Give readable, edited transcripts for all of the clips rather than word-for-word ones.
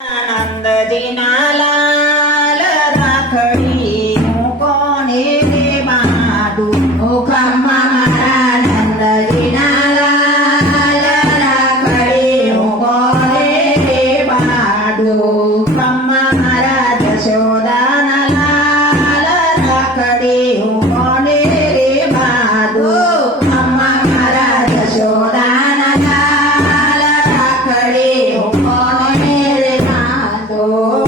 નંદજી ના લાલ રાખડી હું કોને રે બાંધું ખમ્મા મારા નંદજી ના લાલ રાખડી હું કોને રે બાંધું ખમ્મા મારા જશોદા ના લાલ રાખડી હું કોને રે બાંધું ખમ્મા મારા જશોદા ના લાલ રાખડી હું કોને રે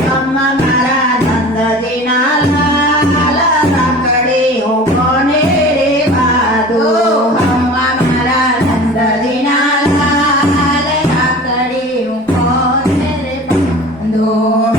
ખમ્મા મારા નંદજી ના લાલ રાખડી હું કોને રે બાંધું ખમ્મા મારા નંદજી ના લાલ રાખડી હું કોને રે બાંધું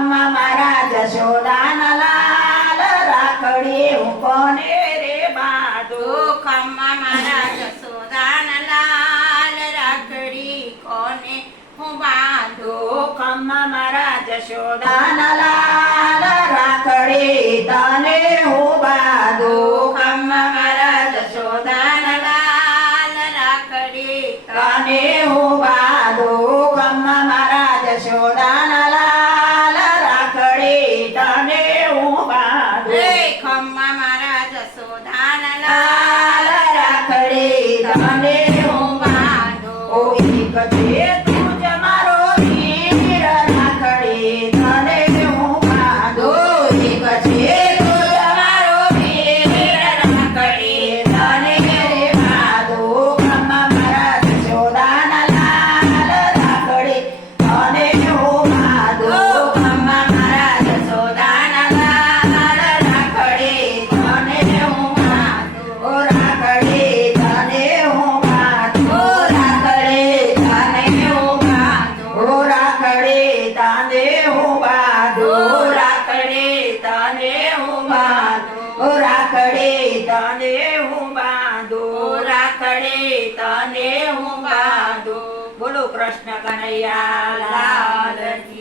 ખમ્મા મારા જશોદાના લાલ રાખડી હું કોને રે બાંધું ખમ્મા મારા જશોદાના લાલ રાખડી કોને હું બાંધું ખમ્મા મારા જશોદાના લાલ રાખડી તને હું બાંધું ખમ્મા મારા જશોદાના લાલ રાખડી તને હું બાંધું ખમ્મા મારા જશોદાના લાલ રાખડી તને હું બાંધું રે ખમ્મા મારા જશોદાના લાલ લાલ રાખડી તને હું બાંધું ઓ એક છે તું જ મારો વીર રાખડી તને હું બાંધું એક છે તું જ મારો વીર રાખડી તને રે બાંધું ખમ્મા મારા જશોદાના લાલ રાખડી તને હું બાંધું ખમ્મા મારા જશોદાના લાલ રાખડી તને હું બાંધું ઓ રાખડી તને હું બાંધું ઓ રાખડી તને હું બાંધું ઓ રાખડી તને હું બાંધું ઓ રાખડી તને હું બાંધું ઓ રાખડી તને હું બાંધું ઓ રાખડી તને હું બાંધું બોલો કૃષ્ણ કનૈયા લાલ કી